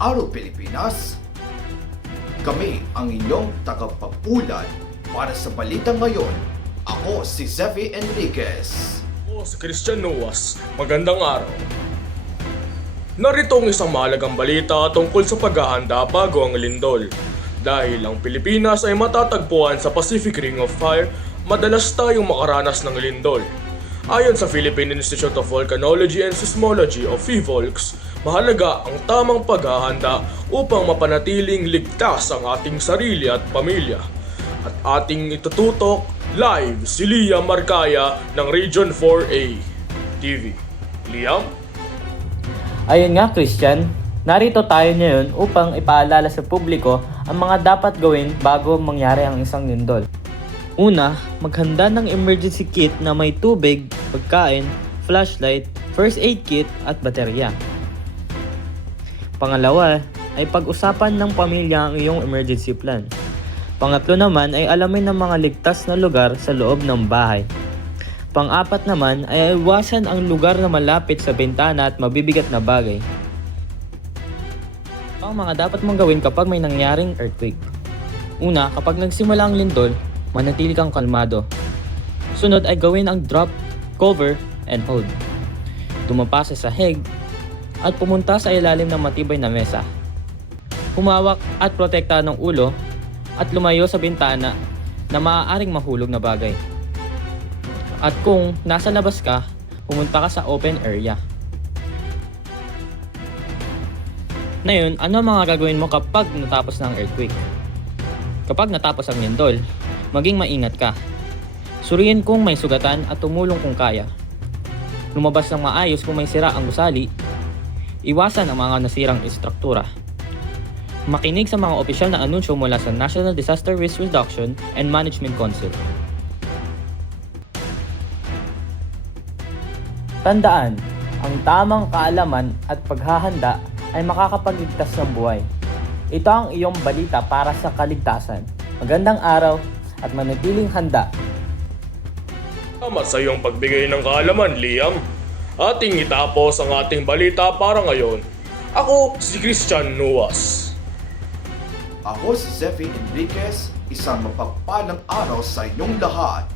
araw Pilipinas. Kami ang inyong tagapagbulan para sa balita ngayon. Ako si Zevi Enriquez. Ako si Christian Nuas. Magandang araw. Narito ang isang mahalagang balita tungkol sa paghahanda bago ang lindol. Dahil ang Pilipinas ay matatagpuan sa Pacific Ring of Fire, madalas tayong makaranas ng lindol. Ayon sa Philippine Institute of Volcanology and Seismology o PHIVOLCS, mahalaga ang tamang paghahanda upang mapanatiling ligtas ang ating sarili at pamilya. At ating itututok live si Liam Marcaya ng Region 4A TV. Liam? Ayun nga Christian, narito tayo ngayon upang ipaalala sa publiko ang mga dapat gawin bago mangyari ang isang lindol. Una, maghanda ng emergency kit na may tubig, pagkain, flashlight, first aid kit at baterya. Pangalawa, ay pag-usapan ng pamilya ang iyong emergency plan. Pangatlo naman ay alamin ang mga ligtas na lugar sa loob ng bahay. Pang-apat naman ay iwasan ang lugar na malapit sa bintana at mabibigat na bagay. Ang mga dapat mong gawin kapag may nangyaring earthquake. Una, kapag nagsimula ang lindol, manatili kang kalmado. Sunod ay gawin ang drop, cover, and hold. Tumapa sa sahig at pumunta sa ilalim ng matibay na mesa. Humawak at protektahan ng ulo at lumayo sa bintana na maaaring mahulog na bagay. At kung nasa labas ka, pumunta ka sa open area. Ngayon, ano ang mga gagawin mo kapag natapos na ang earthquake? Kapag natapos ang lindol, maging maingat ka. Suriin kung may sugatan at tumulong kung kaya. Lumabas ng maayos kung may sira ang gusali. Iwasan ang mga nasirang istruktura. Makinig sa mga opisyal na anunsyo mula sa National Disaster Risk Reduction and Management Council. Tandaan, ang tamang kaalaman at paghahanda ay makakapagligtas ng buhay. Ito ang iyong balita para sa kaligtasan. Magandang araw at manatiling handa. Salamat sa iyong pagbigay ng kaalaman, Liam. Ating itapos ang ating balita para ngayon. Ako si Christian Nuas. Ako si Zevi Enriquez. Isang mapagpalang araw sa inyong lahat.